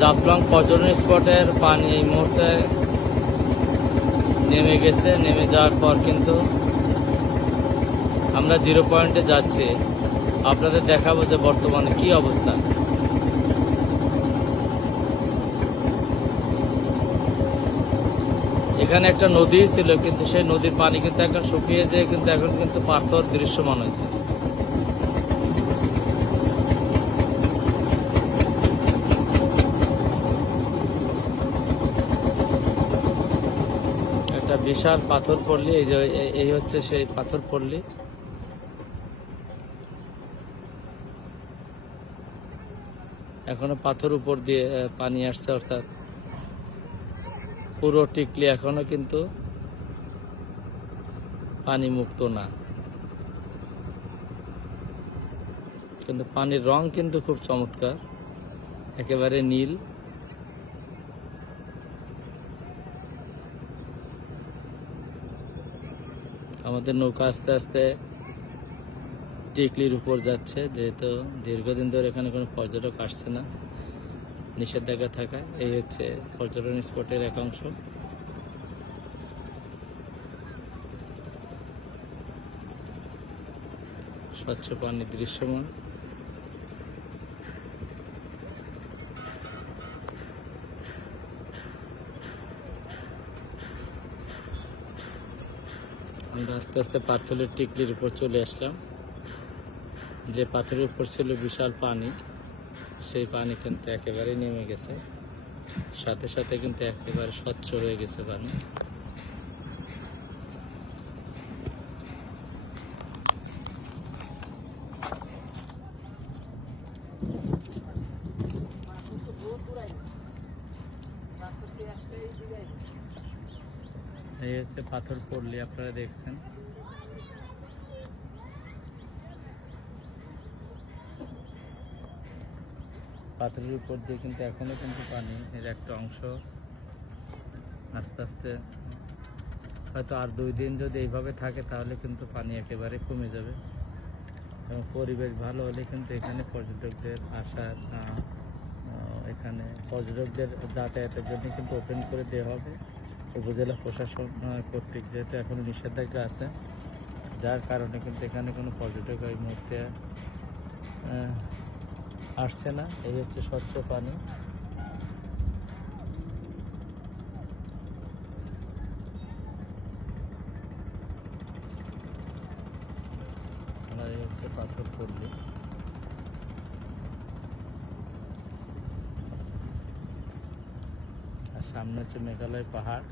জাফলং পর্যটন স্পটের পানি এই মুহূর্তে নেমে গেছে, নেমে যাওয়ার পর কিন্তু আমরা জিরো পয়েন্টে যাচ্ছি। আপনাদের দেখাবো যে বর্তমানে কি অবস্থা। এখানে একটা নদী ছিল, কিন্তু সেই নদীর পানি কিন্তু এখন শুকিয়ে যেয়ে কিন্তু এখন কিন্তু পাথর দৃশ্যমান হয়েছে। একটা বিশাল পাথর পড়লি এই যে, এই- হচ্ছে সেই পাথর পড়লি এখনও পাথর উপর দিয়ে পানি আসছে, অর্থাৎ পুরো টিকলি এখনও কিন্তু পানি মুক্ত না। কিন্তু পানির রং কিন্তু খুব চমৎকার, একেবারে নীল। আমাদের নৌকা আস্তে আস্তে টিকলির উপর যাচ্ছে, যেহেতু দীর্ঘদিন ধরে এখানে কোনো পর্যটক আসছে না, নিষেধাজ্ঞা থাকা, এই হচ্ছে পর্যটন স্পটের এক অংশ। স্বচ্ছ পানি দৃশ্যমান। আমরা আস্তে আস্তে পাথরের টিকলির উপর চলে আসলাম। যে পাথরের উপর ছিল বিশাল পানি, সেই পানি কিন্তু একেবারে নেমে গেছে। সাথে সাথে কিন্তু একেবারে স্বচ্ছ হয়ে গেছে পানি। এই হচ্ছে পাথর পড়লি আপনারা দেখছেন। পাথরের উপর দিয়ে কিন্তু এখনও কিন্তু পানি এর একটা অংশ আস্তে আস্তে, হয়তো আর দুই দিন যদি এইভাবে থাকে তাহলে কিন্তু পানি একেবারে কমে যাবে। এবং পরিবেশ ভালো হলে কিন্তু এখানে পর্যটকদের আসার এখানে পর্যটকদের যাতায়াতের জন্য কিন্তু ওপেন করে দেওয়া হবে। উপজেলা প্রশাসন কর্তৃক যেহেতু এখনও নিষেধাজ্ঞা আছে, যার কারণে কিন্তু এখানে কোনো পর্যটক এই মুহূর্তে আসছে না। এই হচ্ছে স্বচ্ছ পানি। এই হচ্ছে পাথর পড়লি আর সামনে হচ্ছে মেঘালয় পাহাড়।